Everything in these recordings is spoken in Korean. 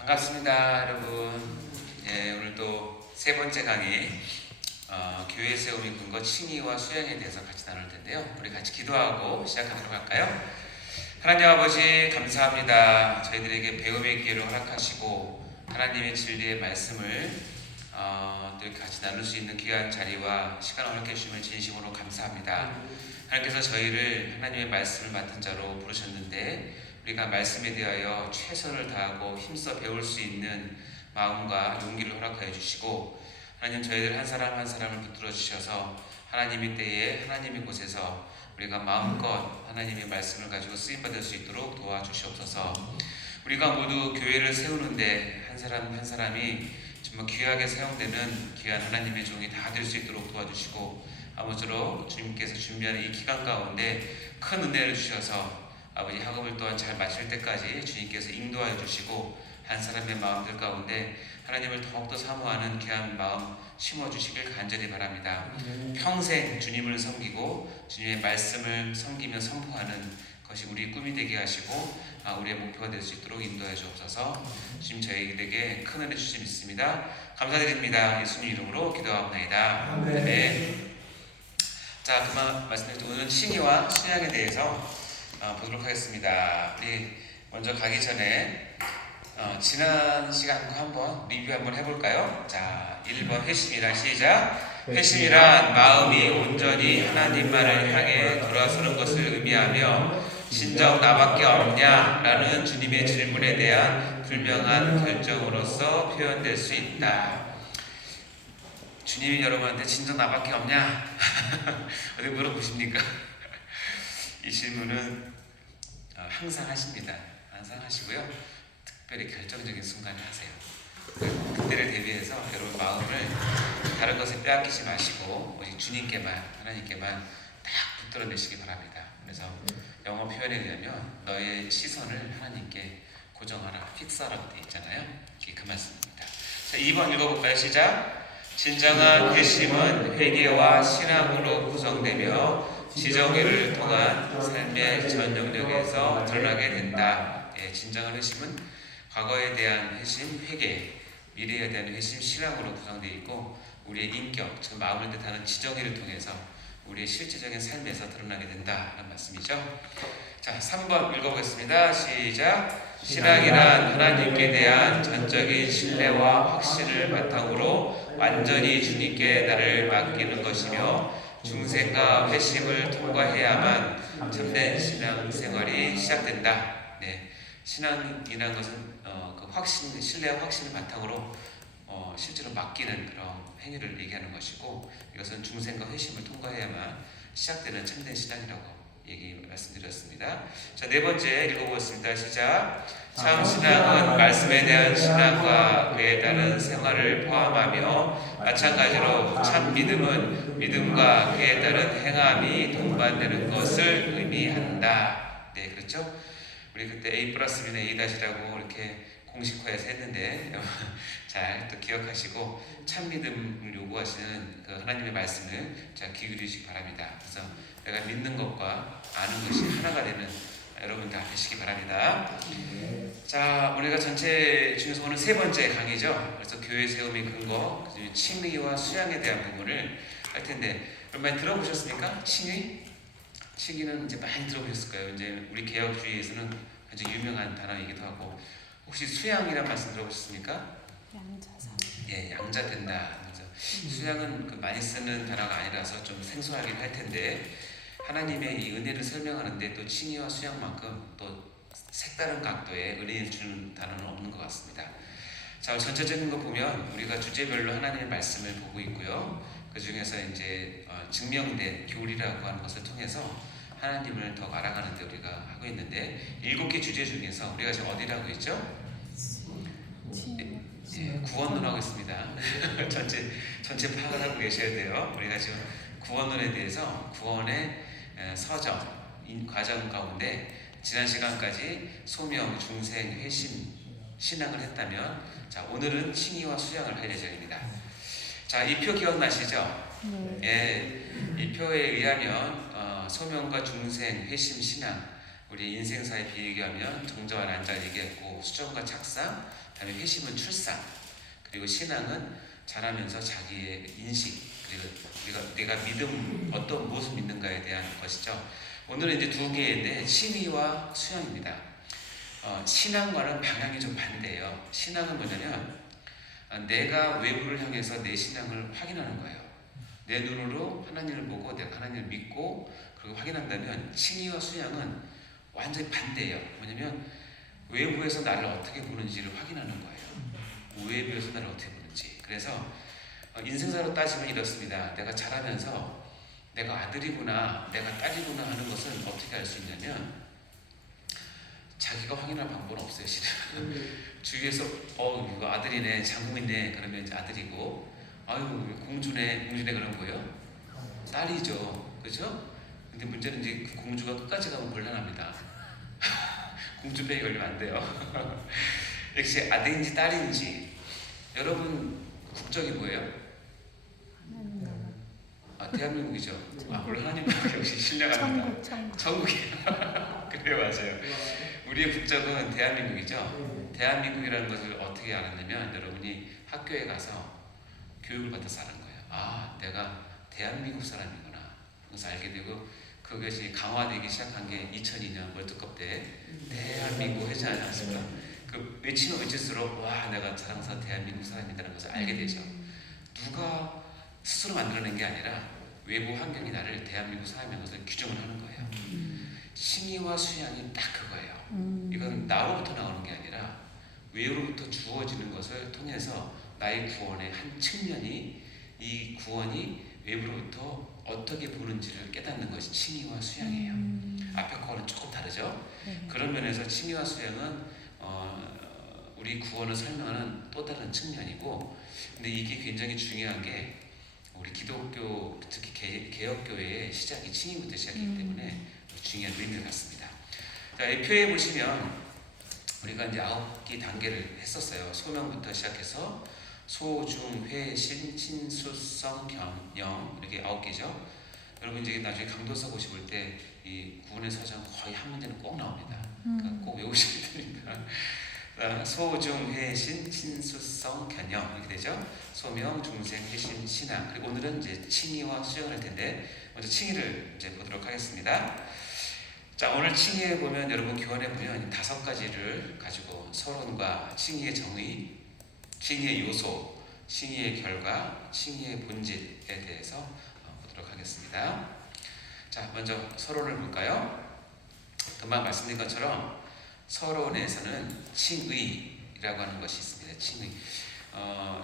반갑습니다, 여러분. 예, 오늘 또 세 번째 강의, 교회 세움의 근거 칭의와 수양에 대해서 같이 나눌 텐데요. 우리 같이 기도하고 시작하도록 할까요? 하나님 아버지 감사합니다. 저희들에게 배움의 기회를 허락하시고 하나님의 진리의 말씀을 또 이렇게 같이 나눌 수 있는 귀한 자리와 시간을 허락해 주시면 진심으로 감사합니다. 하나님께서 저희를 하나님의 말씀을 맡은 자로 부르셨는데 우리가 말씀에 대하여 최선을 다하고 힘써 배울 수 있는 마음과 용기를 허락하여 주시고, 하나님 저희들 한 사람 한 사람을 붙들어 주셔서 하나님의 때에 하나님의 곳에서 우리가 마음껏 하나님의 말씀을 가지고 쓰임받을 수 있도록 도와주시옵소서. 우리가 모두 교회를 세우는데 한 사람 한 사람이 정말 귀하게 사용되는 귀한 하나님의 종이 다 될 수 있도록 도와주시고, 아무쪼록 주님께서 준비하는 이 기간 가운데 큰 은혜를 주셔서 아버지 학업을 또한 잘 마칠 때까지 주님께서 인도하여 주시고, 한 사람의 마음들 가운데 하나님을 더욱더 사모하는 귀한 마음 심어주시길 간절히 바랍니다. 평생 주님을 섬기고 주님의 말씀을 섬기며 선포하는 것이 우리의 꿈이 되게 하시고 우리의 목표가 될 수 있도록 인도해 주옵소서. 주님 저희에게 큰 은혜 주심 있습니다. 감사드립니다. 예수님 이름으로 기도하옵나이다. 네. 자, 그만 말씀드렸죠. 오늘은 칭의와 수양에 대해서 보도록 하겠습니다. 우리 먼저 가기 전에 지난 시간 한번 리뷰 한번 해볼까요? 자, 1번 회심이란 시작. 회심이란 마음이 온전히 하나님만을 향해 돌아서는 것을 의미하며 진정 나밖에 없냐? 라는 주님의 질문에 대한 분명한 결정으로서 표현될 수 있다. 주님이 여러분한테 진정 나밖에 없냐? 어디 물어보십니까? 이 질문은 항상 하십니다. 항상 하시고요. 특별히 결정적인 순간에 하세요. 그때를 대비해서 여러분 마음을 다른 것에 빼앗기지 마시고 오직 주님께만, 하나님께만 딱 붙들어내시기 바랍니다. 그래서 영어 표현에 의하면 너의 시선을 하나님께 고정하라, 픽스하라고 되어 있잖아요. 이게 그 말씀입니다. 자, 2번 읽어볼까요? 시작. 진정한 회심은 회개와 신앙으로 구성되며 지정의를 통한 삶의 전 영역에서 드러나게 된다. 예, 진정한 회심은 과거에 대한 회심, 회개, 미래에 대한 회심, 신앙으로 구성되어 있고 우리의 인격, 즉 마음을 뜻하는 지정의를 통해서 우리의 실제적인 삶에서 드러나게 된다는 말씀이죠. 자, 3번 읽어보겠습니다. 시작. 신앙이란 하나님께 대한 전적인 신뢰와 확신을 바탕으로 완전히 주님께 나를 맡기는 것이며 중생과 회심을 통과해야만 참된 신앙생활이 시작된다. 네, 신앙이라는 것은 그 확신, 신뢰와 확신을 바탕으로 실제로 맡기는 그런 행위를 얘기하는 것이고, 이것은 중생과 회심을 통과해야만 시작되는 참된 신앙이라고 말씀드렸습니다. 자, 네 번째 읽어보겠습니다. 시작. 참 신앙은 말씀에 대한 신앙과 그에 따른 생활을 포함하며 마찬가지로 참 믿음은 믿음과 그에 따른 행함이 동반되는 것을 의미한다. 네, 그렇죠? 우리 그때 A 플러스 B는 A 다시라고 이렇게 공식화해서 했는데 잘 또 기억하시고 참 믿음을 요구하시는 그 하나님의 말씀을 잘 기울이시기 바랍니다. 그래서 내가 믿는 것과 아는 것이 하나가 되는 여러분 다 되시기 바랍니다. 자, 우리가 전체 중에서 오늘 세 번째 강의죠. 그래서 교회 세움의 근거, 칭의와 수양에 대한 부분을 할 텐데 여러분 많이 들어보셨습니까? 칭의? 칭의는 이제 많이 들어보셨을 거예요. 이제 우리 개혁주의에서는 굉장히 유명한 단어이기도 하고, 혹시 수양이란 말씀 들어보셨습니까? 양자사. 예, 양자된다. 그래서 수양은 그 많이 쓰는 단어가 아니라서 좀 생소하긴 할 텐데 하나님의 이 은혜를 설명하는데 또 칭의와 수양만큼 또 색다른 각도의 은혜를 주는 단어는 없는 것 같습니다. 자, 전체적인 거 보면 우리가 주제별로 하나님의 말씀을 보고 있고요. 그 중에서 이제 증명된 교리라고 하는 것을 통해서 하나님을 더 알아가는 데 우리가 하고 있는데 7개 주제 중에서 우리가 지금 어디를 하고 있죠? 예, 구원론 하고 있습니다. 전체 파악을 하고 계셔야 돼요. 우리가 지금 구원론에 대해서 구원의 서정, 과정 가운데 지난 시간까지 소명, 중생, 회심, 신앙을 했다면, 자, 오늘은 칭의와 수양을 할 예정입니다. 자, 이 표 기억나시죠? 예, 이 표에 의하면 소명과 중생, 회심, 신앙, 우리 인생사에 비교하면 정자와 난자를 얘기했고, 수정과 착상, 그다음에 회심은 출상, 그리고 신앙은 자라면서 자기의 인식, 그리고 내가 믿음 어떤 무엇을 믿는가에 대한 것이죠. 오늘은 이제 두 개인데 칭의와 수양입니다. 신앙과는 방향이 좀 반대예요. 신앙은 뭐냐면 내가 외부를 향해서 내 신앙을 확인하는 거예요. 내 눈으로 하나님을 보고 내가 하나님을 믿고 그리고 확인한다면, 칭의와 수양은 완전히 반대예요. 뭐냐면 외부에서 나를 어떻게 보는지를 확인하는 거예요. 외부에서 나를 어떻게 보는지. 그래서 인생사로 따지면 이렇습니다. 내가 자라면서 내가 아들이구나, 내가 딸이구나 하는 것은 어떻게 알 수 있냐면, 자기가 확인할 방법은 없어요, 실은. 주위에서 이거 아들이네, 장군이네, 그러면 이제 아들이고, 아유 공주네, 공주네 그런 거예요. 딸이죠, 그죠? 근데 문제는 이제 그 공주가 끝까지 가면 곤란합니다. 공주병이 걸리면 안 돼요. 역시 아들인지 딸인지. 여러분 국적이 뭐예요? 대한민국이죠. 물론 하나님 역시 신뢰합니다. 천국이에요. 그래요, 맞아요. 우리의 국적은 대한민국이죠. 대한민국이라는 것을 어떻게 알았냐면, 여러분이 학교에 가서 교육을 받아서 아는 거예요. 내가 대한민국 사람이구나. 그래서 알게 되고, 그것이 강화되기 시작한 게 2002년 월드컵 때 대한민국 하지 않았습니까? 그 외치면 외칠수록 내가 자랑스러운 대한민국 사람이라는 것을 알게 되죠. 누가 스스로 만들어낸 게 아니라 외부 환경이 나를 대한민국 사람인 것을 규정을 하는 거예요. 칭의와 수양이 딱 그거예요. 이건 나로부터 나오는 게 아니라 외로부터 주어지는 것을 통해서 나의 구원의 한 측면이, 이 구원이 외부로부터 어떻게 보는지를 깨닫는 것이 칭의와 수양이에요. 앞에 거는 조금 다르죠. 그런 면에서 칭의와 수양은 우리 구원을 설명하는 또 다른 측면이고, 근데 이게 굉장히 중요한 게, 우리 기독교, 특히 개혁교회의 시작이 칭의부터 시작이기 때문에 중요한 의미를 갖습니다. 자, 이 표에 보시면 우리가 이제 9개 단계를 했었어요. 소명부터 시작해서 소, 중, 회, 신, 친수성, 경 이렇게 9개죠. 여러분 이제 나중에 강도서 보실 때 이 구원의 서정 거의 한 문제는 꼭 나옵니다. 그러니까 꼭 외우셔야 됩니다. 소, 중, 회, 신, 친수성, 견영 이렇게 되죠. 소명, 중생, 회신, 신앙. 그리고 오늘은 이제 칭의와 수정을 할 텐데, 먼저 칭의를 이제 보도록 하겠습니다. 자, 오늘 칭의에 보면, 여러분 교환에 보면 5가지를 가지고 서론과 칭의의 정의, 칭의의 요소, 칭의의 결과, 칭의의 본질에 대해서 보도록 하겠습니다. 자, 먼저 서론을 볼까요? 금방 말씀드린 것처럼 서론에서는 칭의라고 하는 것이 있습니다. 칭의.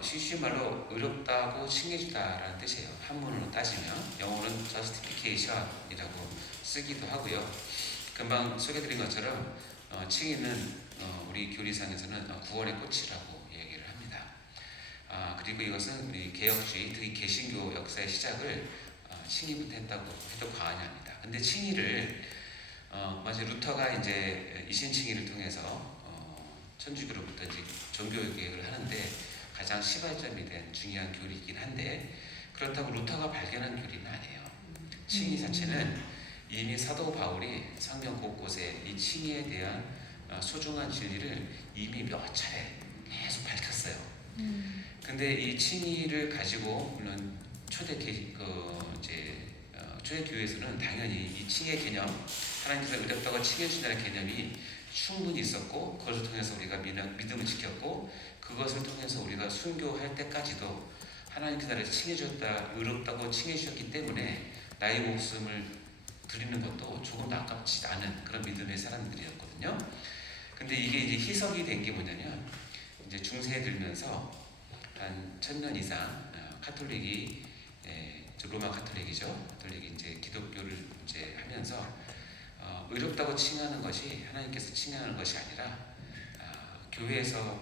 쉬운 말로 의롭다고 칭해주다라는 뜻이에요. 한문으로 따지면 영어로는 justification이라고 쓰기도 하고요. 금방 소개드린 것처럼 칭의는 우리 교리상에서는 구원의 꽃이라고 얘기를 합니다. 그리고 이것은 우리 개혁주의, 특히 개신교 역사의 시작을 칭의부터 했다고 해도 과언이 아닙니다. 근데 칭의를 마치 루터가 이제 이신칭의를 통해서 천주교로부터 이제 종교개혁을 하는데 가장 시발점이 된 중요한 교리이긴 한데, 그렇다고 루터가 발견한 교리는 아니에요. 칭의 자체는 이미 사도 바울이 성경 곳곳에 이 칭의에 대한 소중한 진리를 이미 몇 차례 계속 밝혔어요. 근데 이 칭의를 가지고, 물론 초대 교회에서는 당연히 이 칭의 개념, 하나님께서 의롭다고 칭해주신다는 개념이 충분히 있었고, 그것을 통해서 우리가 믿음을 지켰고, 그것을 통해서 우리가 순교할 때까지도 하나님께서 나를 칭해주셨다, 의롭다고 칭해주셨기 때문에 나의 목숨을 드리는 것도 조금도 아깝지 않은 그런 믿음의 사람들이었거든요. 근데 이게 이제 희석이 된 게 뭐냐면, 이제 중세에 들면서 한 1000년 이상 카톨릭이, 로마 카톨릭이죠. 카톨릭이 이제 기독교를 이제 하면서 의롭다고 칭하는 것이 하나님께서 칭하는 것이 아니라 교회에서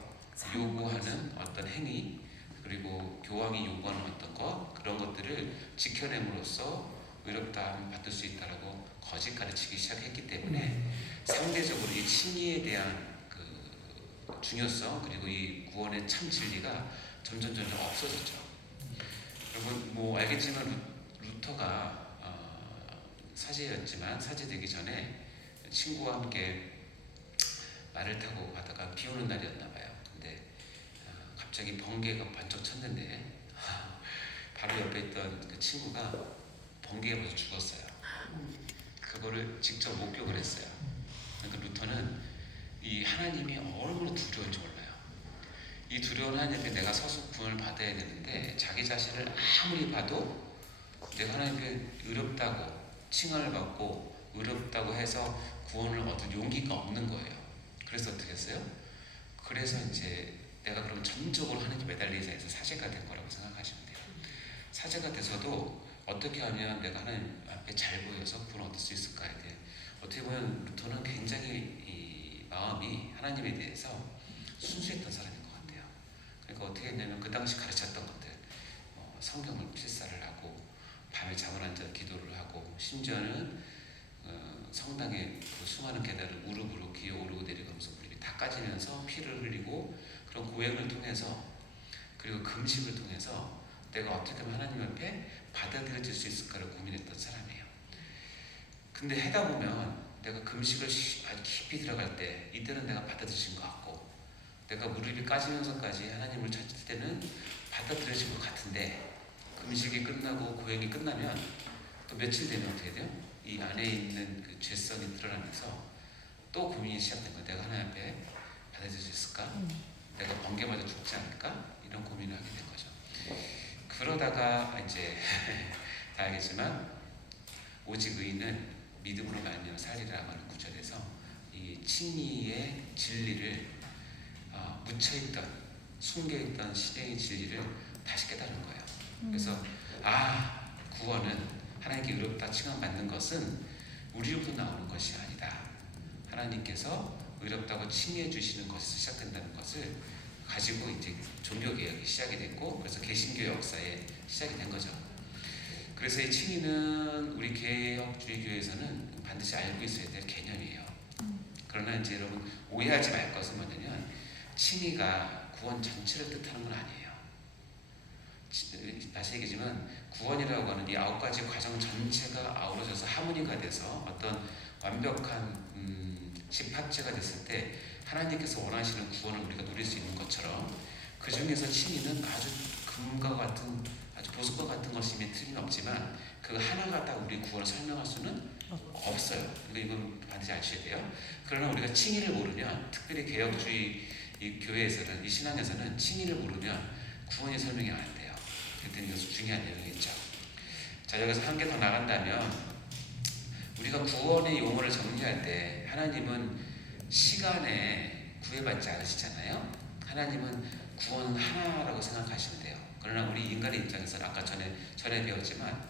요구하는 어떤 행위, 그리고 교황이 요구하는 어떤 것, 그런 것들을 지켜냄으로써 의롭다함을 받을 수 있다라고 거짓 가르치기 시작했기 때문에 상대적으로 이 칭의에 대한 그 중요성, 그리고 이 구원의 참 진리가 점점 없어졌죠. 여러분 알겠지만 루터가 사제였지만 사제되기 전에 친구와 함께 말을 타고 가다가 비 오는 날이었나 봐요. 근데 갑자기 번개가 번쩍 쳤는데 바로 옆에 있던 그 친구가 번개에 맞아 죽었어요. 그거를 직접 목격을 했어요. 그러니까 루터는 이 하나님이 얼마나 두려운지 몰라요. 이 두려운 하나님 앞에 내가 서서 구원을 받아야 되는데 자기 자신을 아무리 봐도 내가 하나님께 의롭다고 칭함을 받고 의롭다고 해서 구원을 얻을 용기가 없는 거예요. 그래서 어떻게 했어요? 그래서 이제 내가 그럼 전적으로 하나님께 매달리자 해서 사제가 된 거라고 생각하시면 돼요. 사제가 돼서도 어떻게 하면 내가 하나님 앞에 잘 보여서 구원을 얻을 수 있을까에 대해 어떻게 보면 루터는 굉장히 이 마음이 하나님에 대해서 순수했던 사람인 것 같아요. 그러니까 어떻게 했냐면 그 당시 가르쳤던 것들 성경을 필사를 하고 밤에 잠을 앉아 기도를 하고 심지어는 성당의 그 수많은 계단을 무릎으로 기어오르고 내려가면서 무릎이 다 까지면서 피를 흘리고 그런 고행을 통해서 그리고 금식을 통해서 내가 어떻게 하면 하나님 앞에 받아들여질 수 있을까를 고민했던 사람이에요. 근데 하다 보면 내가 금식을 아주 깊이 들어갈 때 이때는 내가 받아들여진 것 같고 내가 무릎이 까지면서까지 하나님을 찾을 때는 받아들여진 것 같은데 금식이 끝나고 고행이 끝나면 또 며칠 되면 어떻게 돼요? 이 안에 있는 그 죄성이 드러나면서 또 고민이 시작된 거예요. 내가 하나님 앞에 받아들일 수 있을까? 내가 번개 맞아 죽지 않을까? 이런 고민을 하게 된 거죠. 그러다가 이제 다 알겠지만 오직 의인은 믿음으로 말미암아 살리라 하는 구절에서 이 칭의의 진리를 묻혀있던 숨겨있던 신앙의 진리를 다시 깨달은 거예요. 그래서 구원은 하나님께 의롭다 칭함받는 것은 우리로부터 나오는 것이 아니다. 하나님께서 의롭다고 칭해 주시는 것에서 시작된다는 것을 가지고 이제 종교개혁이 시작이 됐고 그래서 개신교 역사에 시작이 된 거죠. 그래서 이 칭의는 우리 개혁주의 교회에서는 반드시 알고 있어야 될 개념이에요. 그러나 이제 여러분 오해하지 말 것은 뭐냐면 칭의가 구원 전체를 뜻하는 건 아니에요. 다시 얘기지만 구원이라고 하는 이 9가지 과정 전체가 아우러져서 하모니가 돼서 어떤 완벽한 집합체가 됐을 때 하나님께서 원하시는 구원을 우리가 누릴 수 있는 것처럼 그 중에서 칭의는 아주 금과 같은 아주 보석과 같은 것임에 틀림없지만 그 하나가 딱 우리 구원을 설명할 수는 없어요. 이건 반드시 아셔야 돼요. 그러나 우리가 칭의를 모르면 특별히 개혁주의 이 교회에서는 이 신앙에서는 칭의를 모르면 구원이 설명이 안 돼요. 그랬더니 이것은 중요한 내용이겠죠. 자, 여기서 한 개 더 나간다면 우리가 구원의 용어를 정리할 때 하나님은 시간에 구애받지 않으시잖아요. 하나님은 구원은 하나라고 생각하시면 돼요. 그러나 우리 인간의 입장에서는 아까 전에 배웠지만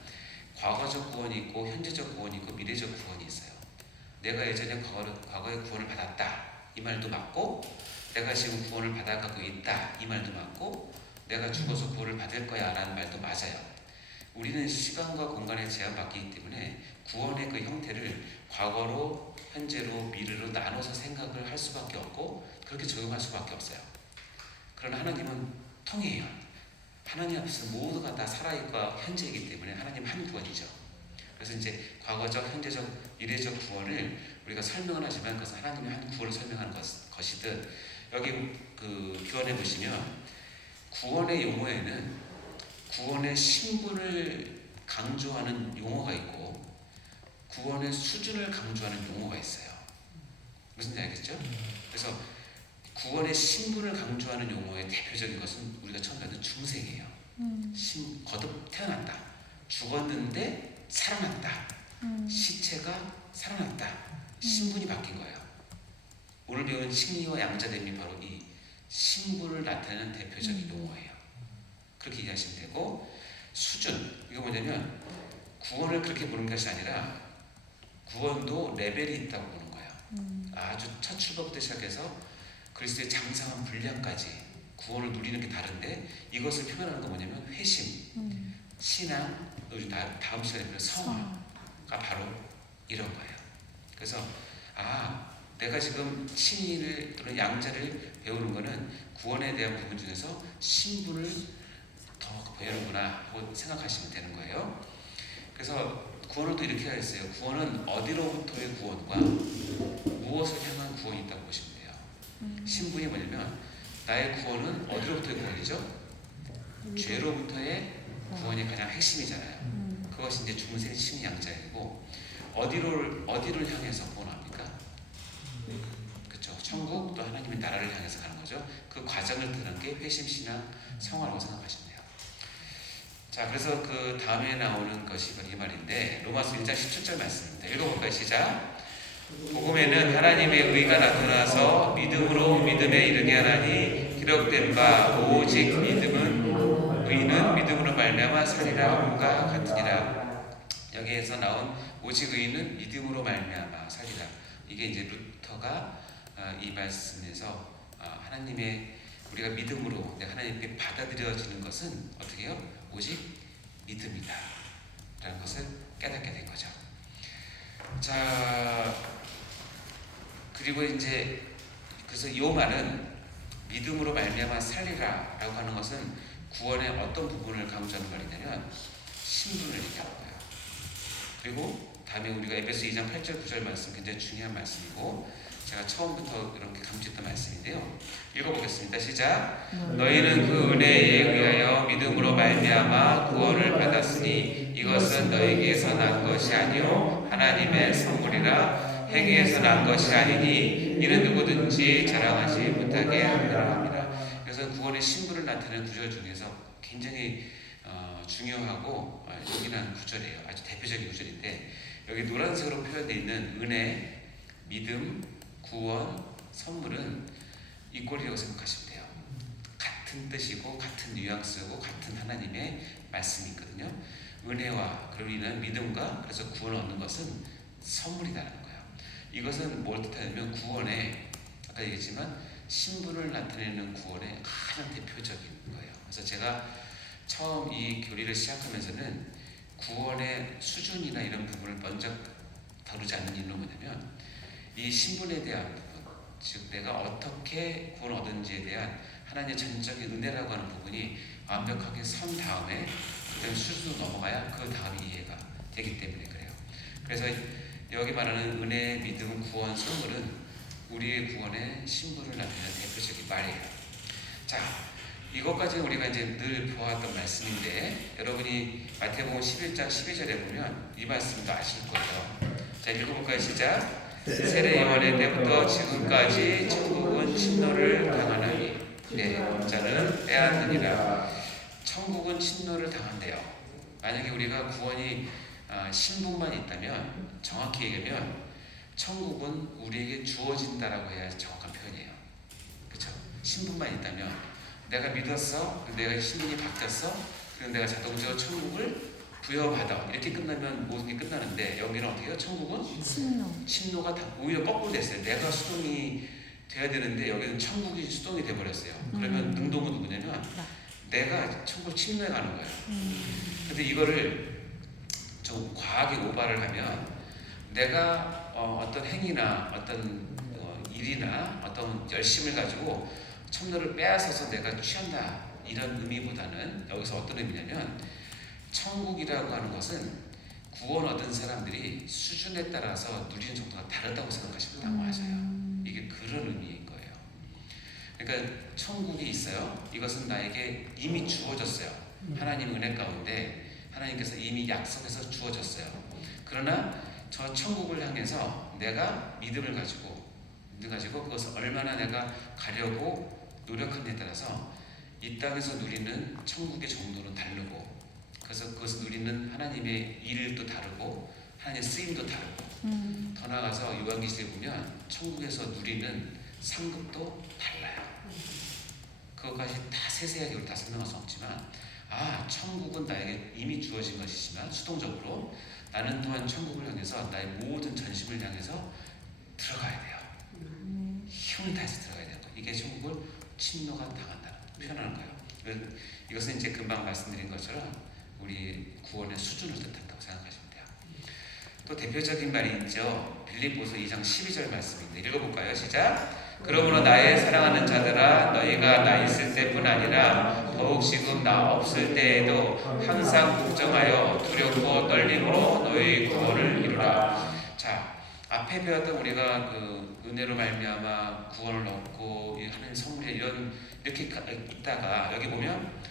과거적 구원이 있고 현재적 구원이 있고 미래적 구원이 있어요. 내가 예전에 과거에 구원을 받았다 이 말도 맞고 내가 지금 구원을 받아가고 있다 이 말도 맞고 내가 죽어서 구원을 받을 거야 라는 말도 맞아요. 우리는 시간과 공간에 제한받기 때문에 구원의 그 형태를 과거로, 현재로, 미래로 나눠서 생각을 할 수밖에 없고 그렇게 적용할 수밖에 없어요. 그러나 하나님은 통이에요. 하나님 앞에서 모두가 다 살아있고 현재이기 때문에 하나님 한 구원이죠. 그래서 이제 과거적, 현재적, 미래적 구원을 우리가 설명을 하지만 그것은 하나님의 한 구원을 설명하는 것이듯 여기 그 교환해 보시면 구원의 용어에는 구원의 신분을 강조하는 용어가 있고 구원의 수준을 강조하는 용어가 있어요. 무슨 얘기겠죠? 그래서 구원의 신분을 강조하는 용어의 대표적인 것은 우리가 처음 배웠던 중생이에요. 거듭 태어났다. 죽었는데 살아났다. 시체가 살아났다. 신분이 바뀐 거예요. 오늘 배운 칭의와 양자됨이 바로 이 신분을 나타내는 대표적인 용어예요. 그렇게 이해하시면 되고 수준, 이거 뭐냐면 구원을 그렇게 보는 것이 아니라 구원도 레벨이 있다고 보는 거예요. 아주 첫 출발부터 시작해서 그리스도의 장성한 분량까지 구원을 누리는 게 다른데 이것을 표현하는 건 뭐냐면 회심, 신앙, 우리 다음 시간에 배울 성화가 바로 이런 거예요. 그래서 내가 지금 칭의를 또는 양자를 배우는 거는 구원에 대한 부분 중에서 신분을 더 배우는구나 하고 생각하시면 되는 거예요. 그래서 구원을 또 이렇게 하겠어요. 구원은 어디로부터의 구원과 무엇을 향한 구원이 있다고 보시면 돼요. 신분이 뭐냐면 나의 구원은 어디로부터의 구원이죠? 죄로부터의 구원이 가장 핵심이잖아요. 그것이 이제 중생 신양자이고 어디를 향해서 구원합니까? 그렇죠. 천국 또 하나님의 나라를 향해서 가는 거죠. 그 과정을 드는 게 회심 신앙 성화라고 생각하시면 돼요. 자, 그래서 그 다음에 나오는 것이 이 말인데 로마서 1장 17절 말씀입니다. 읽어볼까요? 시작. 복음에는 하나님의 의가 나타나서 믿음으로 믿음에 이르게 하나니 기록된 바 오직 의는 믿음으로 말미암아 살리라과 같으니라. 여기에서 나온 오직 의는 믿음으로 말미암아 살리라. 이게 이제 루터가 이 말씀에서 하나님의 우리가 믿음으로 하나님께 받아들여지는 것은 어떻게 해요? 오직 믿음이다 라는 것을 깨닫게 된 거죠. 자, 그리고 이제 그래서 이 말은 믿음으로 말미암아 살리라 라고 하는 것은 구원의 어떤 부분을 강조하는 말이냐면 신분을 얘기하는 거예요. 그리고 다음에 우리가 에베소 2장 8절 9절 말씀 굉장히 중요한 말씀이고 제가 처음부터 이렇게 강조했던 말씀인데요. 읽어보겠습니다. 시작. 너희는 그 은혜에 의하여 믿음으로 말미암아 구원을 받았으니 이것은 너희에게서 난 것이 아니요 하나님의 선물이라. 행위에서 난 것이 아니니 이는 누구든지 자랑하지 못하게 함이라 합니다. 그래서 구원의 신분을 나타내는 구절 중에서 굉장히 중요하고 요긴한 구절이에요. 아주 대표적인 구절인데 여기 노란색으로 표현되어 있는 은혜, 믿음, 구원, 선물은 이 꼴이라고 생각하시면 돼요. 같은 뜻이고 같은 뉘앙스고 같은 하나님의 말씀이 있거든요. 은혜와 그로 인한 믿음과 그래서 구원을 얻는 것은 선물이라는 거예요. 이것은 뭘 뜻하냐면 구원의 아까 얘기했지만 신분을 나타내는 구원의 가장 대표적인 거예요. 그래서 제가 처음 이 교리를 시작하면서는 구원의 수준이나 이런 부분을 먼저 다루지 않는 이유는 뭐냐면 이 신분에 대한 부분, 즉 내가 어떻게 구원을 얻은지에 대한 하나님의 전적인 은혜라고 하는 부분이 완벽하게 선 다음에 그때 수준으로 넘어가야 그 다음이 이해가 되기 때문에 그래요. 그래서 여기 말하는 은혜, 믿음, 구원, 선물은 우리의 구원의 신분을 나타내는 대표적인 말이에요. 자, 이것까지는 우리가 이제 늘 보았던 말씀인데 여러분이 마태복음 11장 12절에 보면 이 말씀도 아실 거예요. 자, 읽어볼까요? 시작. 세례 요한의 때부터 지금까지 천국은 침노를 당하나니 자는 빼앗느니라. 천국은 침노를 당한대요. 만약에 우리가 구원이 신분만 있다면 정확히 얘기하면 천국은 우리에게 주어진다라고 해야 정확한 표현이에요. 그렇죠? 신분만 있다면 내가 믿었어, 내가 신분이 바뀌었어, 그리고 내가 자동적으로 천국을 부여받아 이렇게 끝나면 모든 게 끝나는데 여기는 어떻게 해요? 천국은 침노가 오히려 거꾸로 됐어요. 내가 수동이 돼야 되는데 여기는 천국이 수동이 돼버렸어요. 그러면 능동은 누구냐면 내가 천국 침노에 가는 거예요. 근데 이거를 좀 과하게 오바를 하면 내가 어떤 행위나 어떤 일이나 어떤 열심을 가지고 천노를 빼앗아서 내가 취한다 이런 의미보다는 여기서 어떤 의미냐면 천국이라고 하는 것은 구원 얻은 사람들이 수준에 따라서 누리는 정도가 다르다고 생각하시면 당황하셔요. 이게 그런 의미인 거예요. 그러니까 천국이 있어요. 이것은 나에게 이미 주어졌어요. 하나님 은혜 가운데 하나님께서 이미 약속해서 주어졌어요. 그러나 저 천국을 향해서 내가 믿음을 가지고 그것을 얼마나 내가 가려고 노력하느냐에 따라서 이 땅에서 누리는 천국의 정도는 다르고 그래서 그것을 누리는 하나님의 일도 다르고 하나님의 쓰임도 다르고 더 나아가서 요한계시록에 보면 천국에서 누리는 상급도 달라요. 그것까지 다 세세하게 우리 다 설명할 수 없지만 천국은 나에게 이미 주어진 것이지만 수동적으로 나는 또한 천국을 향해서 나의 모든 전심을 향해서 들어가야 돼요. 힘을 다해서 들어가야 돼요. 이게 천국을 침노가 당한다 표현하는 거예요. 이것은 이제 금방 말씀드린 것처럼 우리 구원의 수준을 뜻한다고 생각하시면 돼요. 또 대표적인 말이 있죠. 빌립보서 2장 12절 말씀인데 읽어볼까요? 시작. 그러므로 나의 사랑하는 자들아 너희가 나 있을 때뿐 아니라 더 더욱 지금 나 없을 때에도 항상 걱정하여 두렵고 떨림으로 너희 구원을 이루라. 자, 앞에 배웠던 우리가 그 은혜로 말미암아 구원을 얻고 하는 선물 이런 이렇게 있다가 여기 보면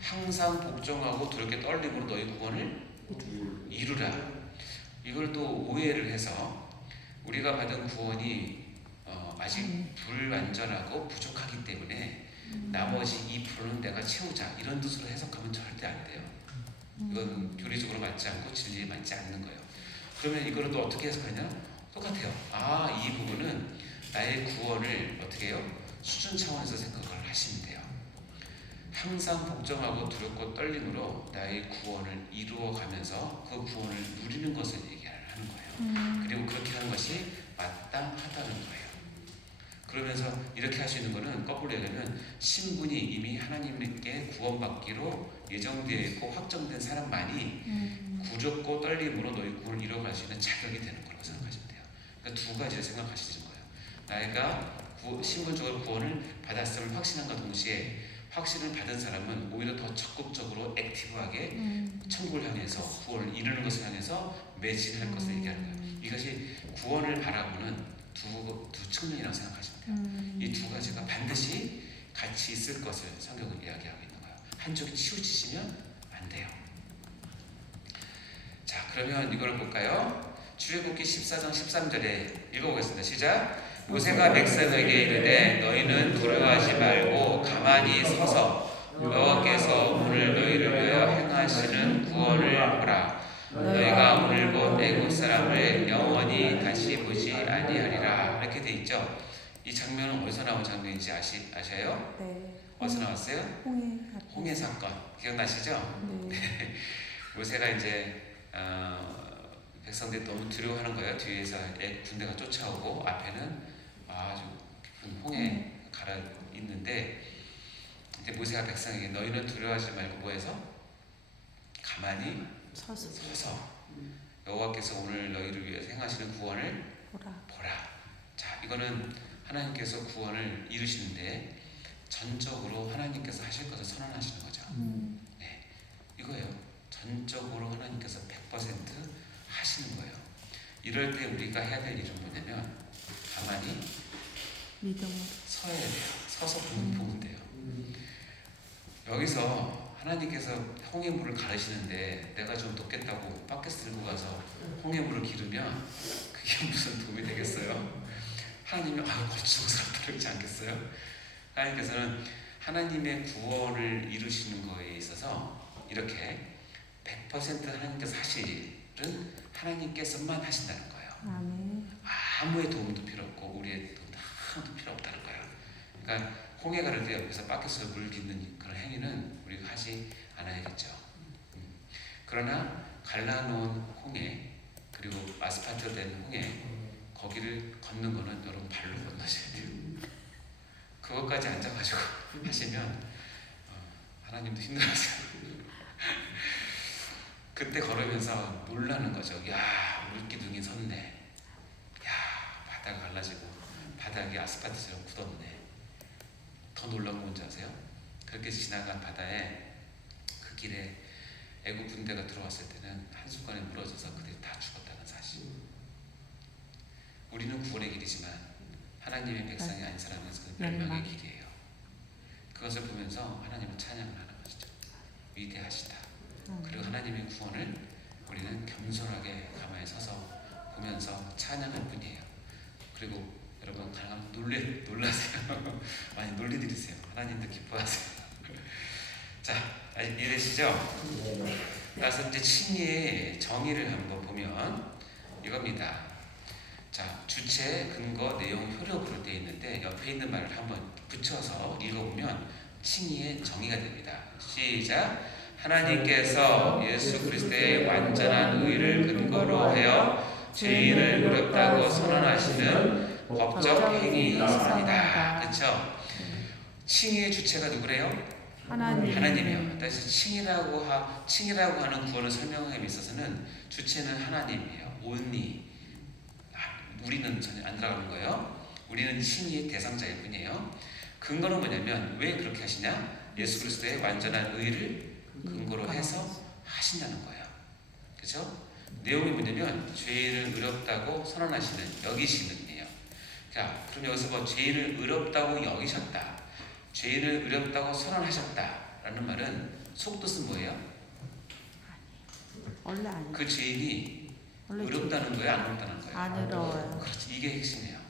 항상 복종하고 두렵게 떨림으로 너희 구원을 이루라. 이걸 또 오해를 해서 우리가 받은 구원이 아직 불완전하고 부족하기 때문에 나머지 2%는 내가 채우자 이런 뜻으로 해석하면 절대 안 돼요. 이건 교리적으로 맞지 않고 진리에 맞지 않는 거예요. 그러면 이거를 또 어떻게 해석하냐? 똑같아요. 이 부분은 나의 구원을 어떻게 해요? 수준 차원에서 생각을 하시면 돼요. 항상 복종하고 두렵고 떨림으로 나의 구원을 이루어가면서 그 구원을 누리는 것을 얘기하는 거예요. 그리고 그렇게 하는 것이 마땅하다는 거예요. 그러면서 이렇게 할 수 있는 것은 거꾸로 얘기하면 신분이 이미 하나님께 구원받기로 예정되어 있고 확정된 사람만이 두렵고 떨림으로 너희 구원을 이루어갈 수 있는 자격이 되는 거라고 생각하시면 돼요. 그러니까 두 가지를 생각하시는 거예요. 내가 신분적으로 구원을 받았음을 확신한과 동시에 확신을 받은 사람은 오히려 더 적극적으로 액티브하게 천국을 향해서 구원을 이루는 것을 향해서 매진할 것을 얘기하는 거예요. 이것이 구원을 바라보는 두 측면이라고 생각하시면 돼요. 이 두 가지가 반드시 같이 있을 것을 성경은 이야기하고 있는 거예요. 한쪽이 치우치시면 안 돼요. 자, 그러면 이걸 볼까요? 출애굽기 14장 13절에 읽어보겠습니다. 시작. 모세가 백성에게 이르되 너희는 두려워하지 말고 가만히 서서 여호와께서 오늘 너희를 위하여 행하시는 구원을 보라. 너희가 오늘 본 애굽 사람을 영원히 다시 보지 아니하리라. 이렇게 돼 있죠. 이 장면은 어디서 나온 장면인지 아셔요? 네. 어디서 나왔어요? 홍해 사건 기억나시죠? 네. 모세가 이제 백성들이 너무 두려워하는 거예요. 뒤에서 군대가 쫓아오고 앞에는 아주 깊은 홍해 가라 있는데 이제 모세가 백성에게 너희는 두려워하지 말고 뭐해서 가만히 서서 여호와께서 오늘 너희를 위해서 행하시는 구원을 보라. 자, 이거는 하나님께서 구원을 이루시는데 전적으로 하나님께서 하실 것을 선언하시는 거죠. 네, 이거예요. 전적으로 하나님께서 100% 하시는 거예요. 이럴 때 우리가 해야 될 일은 뭐냐면 가만히 믿음으로 서야 돼요. 서서 보면 돼요. 여기서 하나님께서 홍해물을 가르시는데 내가 좀 돕겠다고 바켓 들고 가서 홍해물을 기르면 그게 무슨 도움이 되겠어요? 하나님이 거추장스럽다 그러지 않겠어요? 하나님께서는 하나님의 구원을 이루시는 거에 있어서 이렇게 100% 하나님께서 하실 일은 하나님께서만 하신다는 거예요. 아무의 도움도 필요 없고 우리의 도움도 하나도 필요 없다는 거예요. 그러니까 홍해 가를 때 옆에서 바켓으로 물 깃는 그런 행위는 우리가 하지 않아야겠죠. 그러나 갈라놓은 홍해 그리고 아스팔트로 된 홍해 거기를 걷는 거는 여러분 발로 건너셔야 돼요. 그것까지 앉아가지고 하시면 하나님도 힘들어하세요. 그때 걸으면서 놀라는 거죠. 야, 물기둥이 섰네. 야, 바다가 갈라지고 바닥이 아스팔트처럼 굳었네. 더 놀라운 건 뭔지 아세요? 그렇게 지나간 바다에 그 길에 애국 군대가 들어왔을 때는 한순간에 무너져서 그들이 다 죽었다는 사실. 우리는 구원의 길이지만 하나님의 백성이 아닌 사람은 그 멸망의 길이에요. 그것을 보면서 하나님을 찬양을 하는 것이죠. 위대하시다. 그리고 하나님의 구원을 우리는 겸손하게 가만히 서서 보면서 찬양할 뿐이에요. 그리고 여러분 가능하면 놀라세요. 많이 놀리드리세요. 하나님도 기뻐하세요. 자, 이해되시죠? 그래서 이제 칭의의 정의를 한번 보면 이겁니다. 자, 주체, 근거, 내용, 효력으로 되어 있는데 옆에 있는 말을 한번 붙여서 읽어보면 칭의의 정의가 됩니다. 시작. 하나님께서 예수 그리스도의 완전한 의를 근거로 하여 죄인을 의롭다고 선언하시는 법적 행위이니라. 그렇죠? 칭의의 주체가 누구래요? 하나님이요. 그래서 칭의라고 하는 구원을 설명함에 있어서는 주체는 하나님이에요. only. 우리는 전혀 안 들어가는 거예요. 우리는 칭의의 대상자일 뿐이에요. 근거는 뭐냐면 왜 그렇게 하시냐? 예수 그리스도의 완전한 의를 근거로 해서 하신다는 거예요. 그렇죠? 내용이 뭐냐면 죄인을 의롭다고 선언하시는 여기시는이에요. 자, 그럼 여기서 뭐 죄인을 의롭다고 여기셨다, 죄인을 의롭다고 선언하셨다라는 말은 속뜻은 뭐예요? 원래 아니에요. 그 죄인이 원래 의롭다는 거예요, 안 의롭다는 거예요? 안 의로워요. 그렇지, 이게 핵심이에요.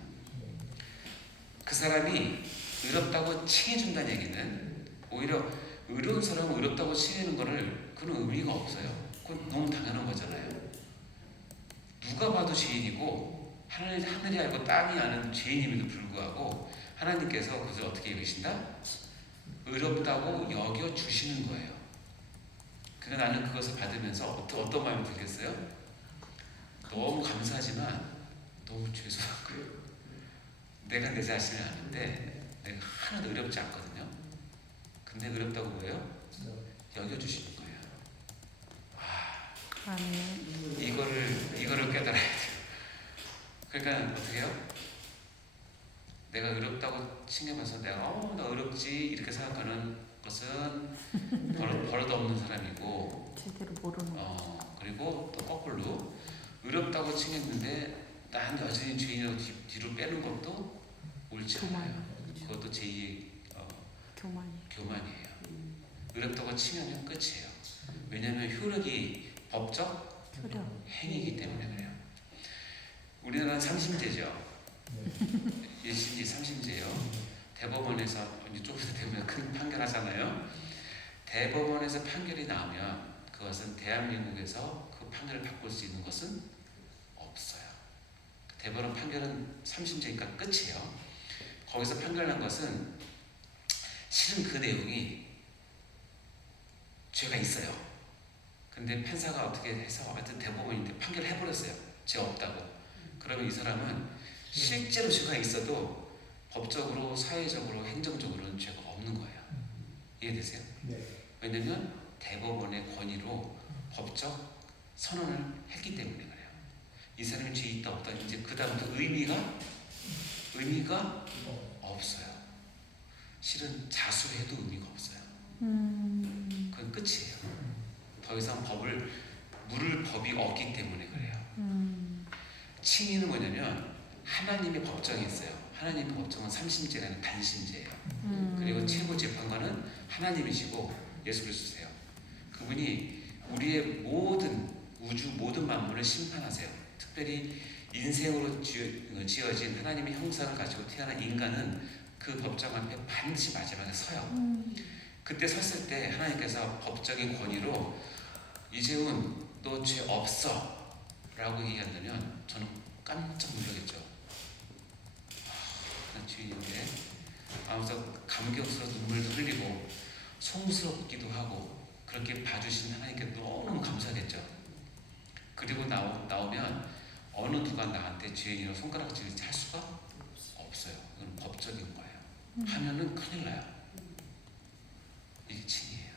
그 사람이 의롭다고 칭해준다는 얘기는 오히려 의로운 사람은 의롭다고 칭하는 거를 그런 의미가 없어요. 그건 너무 당연한 거잖아요. 누가 봐도 죄인이고 하늘이 알고 땅이 아는 죄인임에도 불구하고 하나님께서 그것을 어떻게 여기신다? 의롭다고 여겨주시는 거예요. 그러니까 나는 그것을 받으면서 어떤 마음이 들겠어요? 너무 감사하지만 너무 죄송한 거예요. 내가 내 자신을 아는데 내가 하나도 의롭지 않거든요. 근데 의롭다고 뭐예요? 여겨주시는 거예요. 와, 아멘. 이거를 깨달아야 돼요. 그러니까 어떻게 해요? 내가 의롭다고 칭해면서 내가 나 의롭지 이렇게 생각하는 것은 버릇없는 사람이고, 제대로 모르는 거. 그리고 또 거꾸로 의롭다고 칭했는데 난 여전히 죄인으로 뒤로 빼는 것도 옳지 않아요. 그것도 제2의 교만이에요. 의롭다고 칭하면 끝이에요. 왜냐하면 효력이 법적 행위이기 때문에 그래요. 우리나라는 상심제죠. 일심지 상심제요. 대법원에서 이제 좀 있으면 대법원에서 큰 판결하잖아요. 대법원에서 판결이 나오면 그것은 대한민국에서 그 판결을 바꿀 수 있는 것은 없어요. 대법원 판결은 삼심제니까 끝이에요. 거기서 판결난 것은 실은 그 내용이 죄가 있어요. 근데 판사가 어떻게 해서 하여튼 대법원인데 판결을 해버렸어요. 죄 없다고. 그러면 이 사람은 실제로 죄가 있어도 법적으로, 사회적으로, 행정적으로는 죄가 없는 거예요. 이해되세요? 네. 왜냐면 대법원의 권위로 법적 선언을 했기 때문에 그래요. 이 사람이 죄 있다 없다 이제 그 다음부터 의미가 없어요. 실은 자수해도 의미가 없어요. 그건 끝이에요. 더 이상 물을 법이 없기 때문에 그래요. 칭의는 뭐냐면 하나님의 법정이 있어요. 하나님의 법정은 삼심제가 아니라 단심제예요. 그리고 최고 재판관은 하나님이시고 예수 그리스도세요. 그분이 우리의 우주 모든 만물을 심판하세요. 특별히 인생으로 지어진 하나님의 형상을 가지고 태어난 인간은 그 법정 앞에 반드시 마지막에 서요. 그때 섰을 때 하나님께서 법적인 권위로 이재훈 너 죄 없어 라고 얘기한다면 저는 깜짝 놀라겠죠. 난 죄인인데 아무튼 감격스러워 눈물도 흘리고 송스럽기도 하고 그렇게 봐주신 하나님께 너무 감사하겠죠. 그리고 나오면 어느 누가 나한테 죄인이라고 손가락질을 할 수가 없어요. 이건 법적인 거예요. 하면은 큰일 나요. 이게 칭의예요.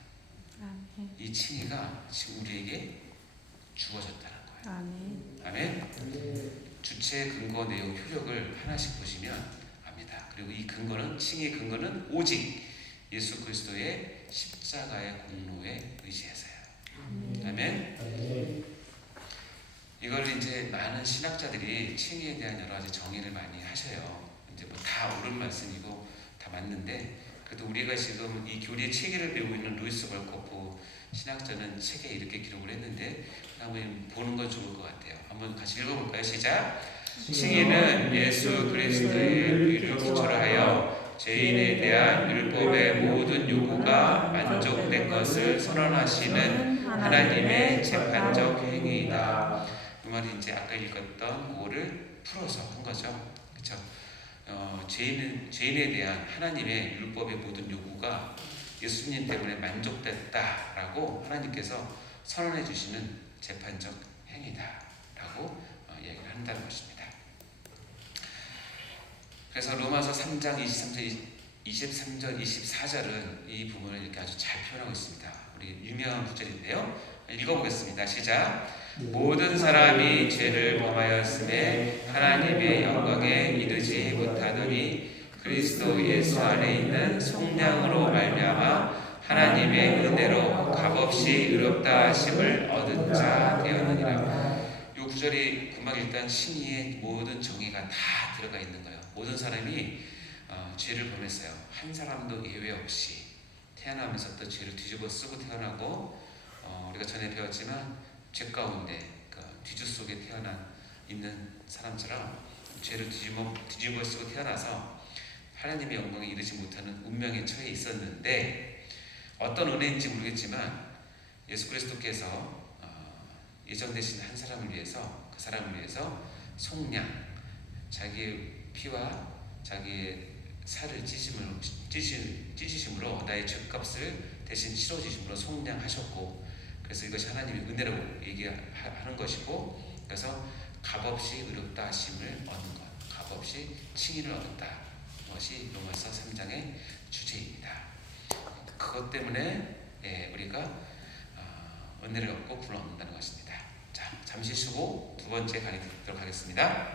이 칭의가 지금 우리에게 주어졌다는 거예요. 아멘. 주체, 근거, 내용, 효력을 하나씩 보시면 압니다. 그리고 이 근거는 칭의의 근거는 오직 예수 그리스도의 십자가의 공로에 의지해서요. 아멘. 이걸 이제 많은 신학자들이 칭의에 대한 여러 가지 정의를 많이 하셔요. 이제 뭐 다 옳은 말씀이고 다 맞는데 그래도 우리가 지금 이 교리의 체계를 배우고 있는 루이스 벌코프 신학자는 책에 이렇게 기록을 했는데 한번 보는 건 좋을 것 같아요. 한번 같이 읽어볼까요? 시작. 칭의는 예수 그리스도의 의를 기초로 하여 죄인에 대한 율법의 모든 요구가 만족된 것을 선언하시는 하나님의 재판적 행위이다. 그 말이 이제 아까 읽었던 그거를 풀어서 한 거죠. 그렇죠? 죄인에 대한 하나님의 율법의 모든 요구가 예수님 때문에 만족됐다라고 하나님께서 선언해 주시는 재판적 행위다라고 얘기를 한다는 것입니다. 그래서 로마서 3장 23절, 24절은 이 부분을 이렇게 아주 잘 표현하고 있습니다. 우리 유명한 구절인데요. 읽어보겠습니다. 시작. 모든 사람이 죄를 범하였음에 하나님의 영광에 이르지 못하더니 그리스도 예수 안에 있는 속량으로 말미암아 하나님의 은혜로 값없이 의롭다 하심을 얻은 자 되었느니라. 이 구절이 금방 일단 칭의의 모든 정의가 다 들어가 있는 거예요. 모든 사람이 죄를 범했어요. 한 사람도 예외 없이 태어나면서부터 죄를 뒤집어 쓰고 태어나고, 우리가 전에 배웠지만 죄 가운데 뒤주 속에 태어난 있는 사람처럼 죄를 뒤집어 쓰고 태어나서 하나님의 영광에 이르지 못하는 운명에 처해 있었는데, 어떤 은혜인지 모르겠지만 예수 그리스도께서 예정되신 한 사람을 위해서, 그 사람을 위해서 속량, 자기의 피와 자기의 살을 찢으심으로 나의 죄값을 대신 치러주심으로 속량하셨고, 그래서 이것이 하나님의 은혜라고 얘기하는 것이고, 그래서 값없이 의롭다 하심을 얻은 것, 값없이 칭의를 얻었다, 것이 로마서 3장의 주제입니다. 그것 때문에 우리가 은혜를 얻고 구원을 얻는다는 것입니다. 자, 잠시 쉬고 두 번째 강의 듣도록 하겠습니다.